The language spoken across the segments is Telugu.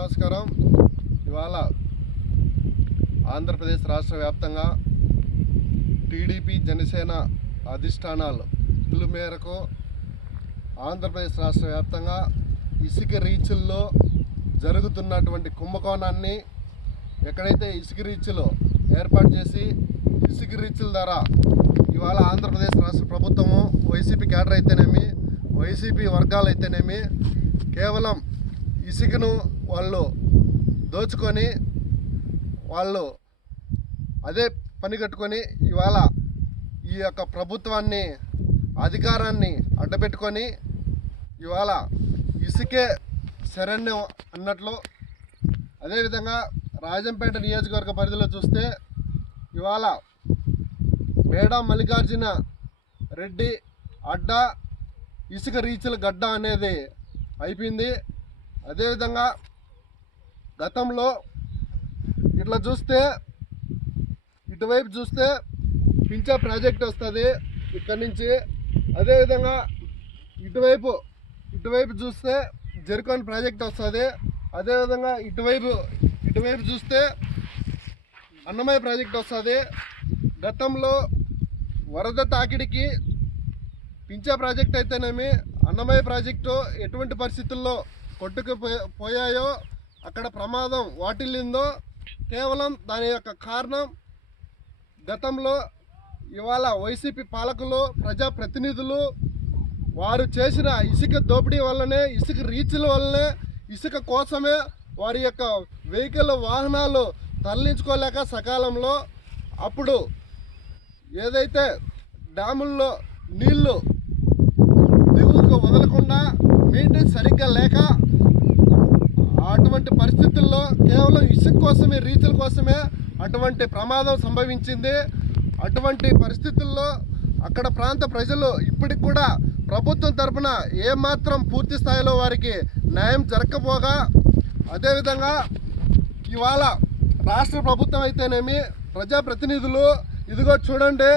నమస్కారం. ఇవాళ ఆంధ్రప్రదేశ్ రాష్ట్ర వ్యాప్తంగా టీడీపీ జనసేన అధిష్టానాలు పిలుపు మేరకు ఆంధ్రప్రదేశ్ రాష్ట్ర వ్యాప్తంగా ఇసుక రీచుల్లో జరుగుతున్నటువంటి కుంభకోణాన్ని ఎక్కడైతే ఇసుక రీచులు ఏర్పాటు చేసి ఇసుక రీచుల ద్వారా ఇవాళ ఆంధ్రప్రదేశ్ రాష్ట్ర ప్రభుత్వము వైసీపీ క్యాడర్ అయితేనేమి వైసీపీ వర్గాలు అయితేనేమి కేవలం ఇసుకను వాళ్ళు దోచుకొని వాళ్ళు అదే పని కట్టుకొని ఇవాళ ఈ యొక్క ప్రభుత్వాన్ని అధికారాన్ని అడ్డపెట్టుకొని ఇవాళ ఇసుకే శరణ్యం అన్నట్లు. అదేవిధంగా రాజంపేట నియోజకవర్గ పరిధిలో చూస్తే ఇవాళ మేడా మల్లికార్జున రెడ్డి అడ్డా ఇసుక రీచుల గడ్డ అనేది అయిపోయింది. అదేవిధంగా గతంలో ఇట్లా చూస్తే ఇటువైపు చూస్తే పించా ప్రాజెక్ట్ వస్తుంది ఇక్కడి నుంచి. అదేవిధంగా ఇటువైపు చూస్తే జెర్కాన్ ప్రాజెక్ట్ వస్తుంది. అదేవిధంగా ఇటువైపు చూస్తే అన్నమయ్య ప్రాజెక్ట్ వస్తుంది. గతంలో వరద తాకిడికి పించా ప్రాజెక్ట్ అయితేనేమి అన్నమయ్య ప్రాజెక్టు ఎటువంటి పరిస్థితుల్లో కొట్టుకుపోయాయో అక్కడ ప్రమాదం వాటిల్లిందో కేవలం దాని యొక్క కారణం గతంలో ఇవాళ వైసీపీ పాలకులు ప్రజాప్రతినిధులు వారు చేసిన ఇసుక దోపిడీ వల్లనే, ఇసుక రీచ్ల వల్లనే, ఇసుక కోసమే వారి యొక్క వెహికల్ వాహనాలు తరలించుకోలేక సకాలంలో అప్పుడు ఏదైతే డ్యాముల్లో నీళ్లు దిగువకు వదలకుండా మెయింటెనెన్స్ సరిగ్గా లేక అటువంటి పరిస్థితుల్లో కేవలం ఇసుక కోసమే, రీచుల కోసమే అటువంటి ప్రమాదం సంభవించింది. అటువంటి పరిస్థితుల్లో అక్కడ ప్రాంత ప్రజలు ఇప్పటికి కూడా ప్రభుత్వం తరఫున ఏమాత్రం పూర్తి స్థాయిలో వారికి న్యాయం జరగకపోగా, అదేవిధంగా ఇవాళ రాష్ట్ర ప్రభుత్వం అయితేనేమి ప్రజాప్రతినిధులు ఇదిగో చూడండి,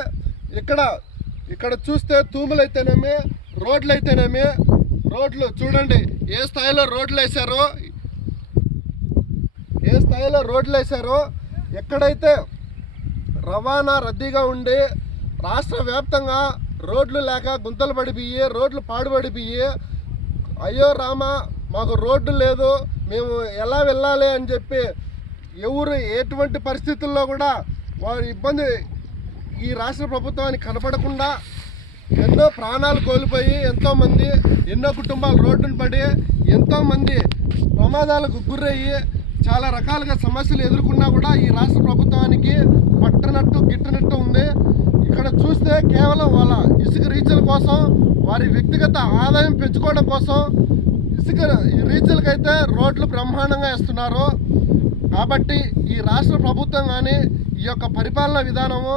ఇక్కడ చూస్తే తూములు అయితేనేమి రోడ్లు చూడండి ఏ స్థాయిలో రోడ్లు వేశారో. ఎక్కడైతే రవాణా రద్దీగా ఉండి రాష్ట్ర వ్యాప్తంగా రోడ్లు లేక గుంతలు పడిపోయి, రోడ్లు పాడుపడిపోయి, అయ్యో రామ మాకు రోడ్డు లేదు, మేము ఎలా వెళ్ళాలి అని చెప్పి ఎవరు ఎటువంటి పరిస్థితుల్లో కూడా వారి ఇబ్బంది ఈ రాష్ట్ర ప్రభుత్వానికి కనపడకుండా ఎన్నో ప్రాణాలు కోల్పోయి ఎంతోమంది, ఎన్నో కుటుంబాలు రోడ్డును పడి ఎంతోమంది ప్రమాదాలకు గురయ్యి చాలా రకాలుగా సమస్యలు ఎదుర్కొన్నా కూడా ఈ రాష్ట్ర ప్రభుత్వానికి పట్టనట్టు గిట్టనట్టు ఉంది. ఇక్కడ చూస్తే కేవలం వాళ్ళ ఇసుక రీచుల కోసం, వారి వ్యక్తిగత ఆదాయం పెంచుకోవడం కోసం ఇసుక రీచులకైతే రోడ్లు బ్రహ్మాండంగా ఇస్తున్నారు. కాబట్టి ఈ రాష్ట్ర ప్రభుత్వం కానీ ఈ యొక్క పరిపాలన విధానము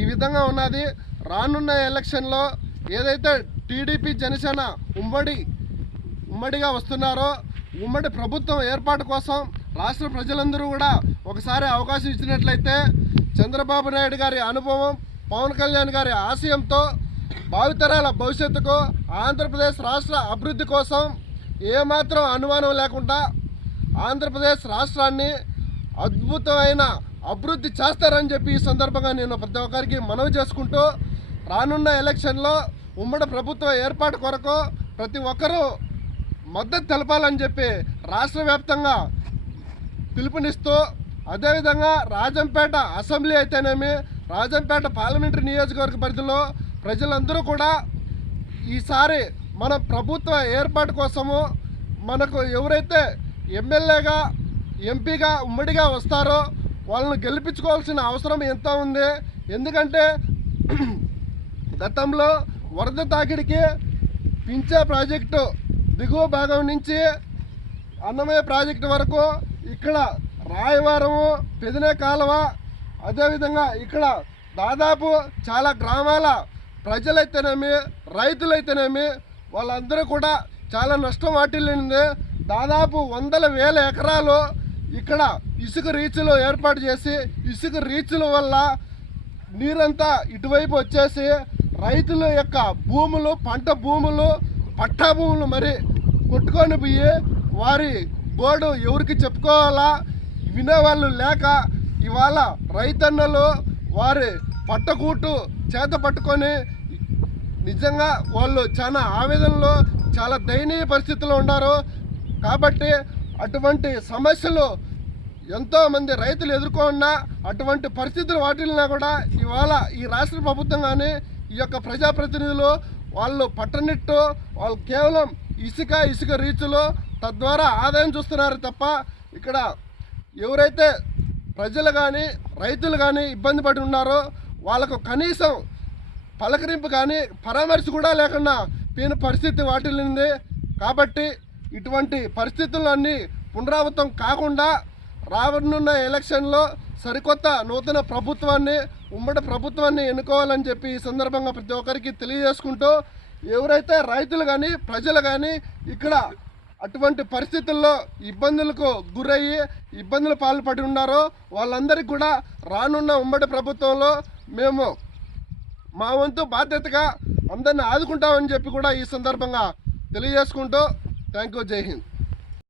ఈ విధంగా ఉన్నది. రానున్న ఎలక్షన్లో ఏదైతే టీడీపీ జనసేన ఉమ్మడిగా వస్తున్నారో, ఉమ్మడి ప్రభుత్వం ఏర్పాటు కోసం రాష్ట్ర ప్రజలందరూ కూడా ఒకసారి అవకాశం ఇచ్చినట్లయితే చంద్రబాబు నాయుడు గారి అనుభవం, పవన్ కళ్యాణ్ గారి ఆశయంతో భావితరాల భవిష్యత్తుకు ఆంధ్రప్రదేశ్ రాష్ట్ర అభివృద్ధి కోసం ఏమాత్రం అనుమానం లేకుండా ఆంధ్రప్రదేశ్ రాష్ట్రాన్ని అద్భుతమైన అభివృద్ధి చేస్తారని చెప్పి ఈ సందర్భంగా నేను ప్రతి ఒక్కరికి మనవి చేసుకుంటూ, రానున్న ఎలక్షన్లో ఉమ్మడి ప్రభుత్వ ఏర్పాటు కొరకు ప్రతి ఒక్కరూ మద్దతు తెలపాలని చెప్పి రాష్ట్ర వ్యాప్తంగా పిలుపునిస్తూ, అదేవిధంగా రాజంపేట అసెంబ్లీ అయితేనేమి రాజంపేట పార్లమెంటరీ నియోజకవర్గ పరిధిలో ప్రజలందరూ కూడా ఈసారి మన ప్రభుత్వ ఏర్పాటు కోసము మనకు ఎవరైతే ఎమ్మెల్యేగా, ఎంపీగా ఉమ్మడిగా వస్తారో వాళ్ళని గెలిపించుకోవాల్సిన అవసరం ఎంత ఉంది. ఎందుకంటే గతంలో వరద తాకిడికి పించా ప్రాజెక్టు దిగువ భాగం నుంచి అన్నమయ్య ప్రాజెక్టు వరకు, ఇక్కడ రాయవరము, పెదినే కాలువ, అదేవిధంగా ఇక్కడ దాదాపు చాలా గ్రామాల ప్రజలైతేనేమి రైతులైతేనేమి వాళ్ళందరూ కూడా చాలా నష్టం వాటిల్లింది. దాదాపు 100,000 ఎకరాలు ఇక్కడ ఇసుక రీచులు ఏర్పాటు చేసి, ఇసుక రీచుల వల్ల నీరంతా ఇటువైపు వచ్చేసి రైతుల యొక్క భూములు, పంట భూములు, పట్టా భూములు మరి కొట్టుకొని పోయి వారి గోడు ఎవరికి చెప్పుకోవాలా వినేవాళ్ళు లేక ఇవాళ రైతన్నలు వారి పట్టకూటు చేత పట్టుకొని నిజంగా వాళ్ళు చాలా ఆవేదనలో చాలా దయనీయ పరిస్థితుల్లో ఉన్నారు. కాబట్టి అటువంటి సమస్యలు ఎంతోమంది రైతులు ఎదుర్కొన్నా అటువంటి పరిస్థితులు వాటిల్నా కూడా ఇవాళ ఈ రాష్ట్ర ప్రభుత్వం కానీ ఈ యొక్క ప్రజాప్రతినిధులు వాళ్ళు పట్టనిట్టు వాళ్ళు కేవలం ఇసుక రీచులు తద్వారా ఆదాయం చూస్తున్నారు తప్ప ఇక్కడ ఎవరైతే ప్రజలు కానీ రైతులు కానీ ఇబ్బంది పడి ఉన్నారో వాళ్ళకు కనీసం పలకరింపు కానీ పరామర్శ కూడా లేకుండా పోయిన పరిస్థితి వాటిల్లింది. కాబట్టి ఇటువంటి పరిస్థితులన్నీ పునరావృతం కాకుండా రానున్న ఎలక్షన్లో సరికొత్త నూతన ప్రభుత్వాన్ని ఉమ్మడి ప్రభుత్వాన్ని ఎన్నుకోవాలని చెప్పి ఈ సందర్భంగా ప్రతి ఒక్కరికి తెలియజేసుకుంటూ ఎవరైతే రైతులు కానీ ప్రజలు కానీ ఇక్కడ అటువంటి పరిస్థితుల్లో ఇబ్బందులకు గురయ్యి ఇబ్బందులు పాల్పడి ఉన్నారో వాళ్ళందరికీ కూడా రానున్న ఉమ్మడి ప్రభుత్వంలో మేము మా వంతు బాధ్యతగా అందరిని ఆదుకుంటామని చెప్పి కూడా ఈ సందర్భంగా తెలియజేసుకుంటూ థ్యాంక్ యూ. జై హింద్.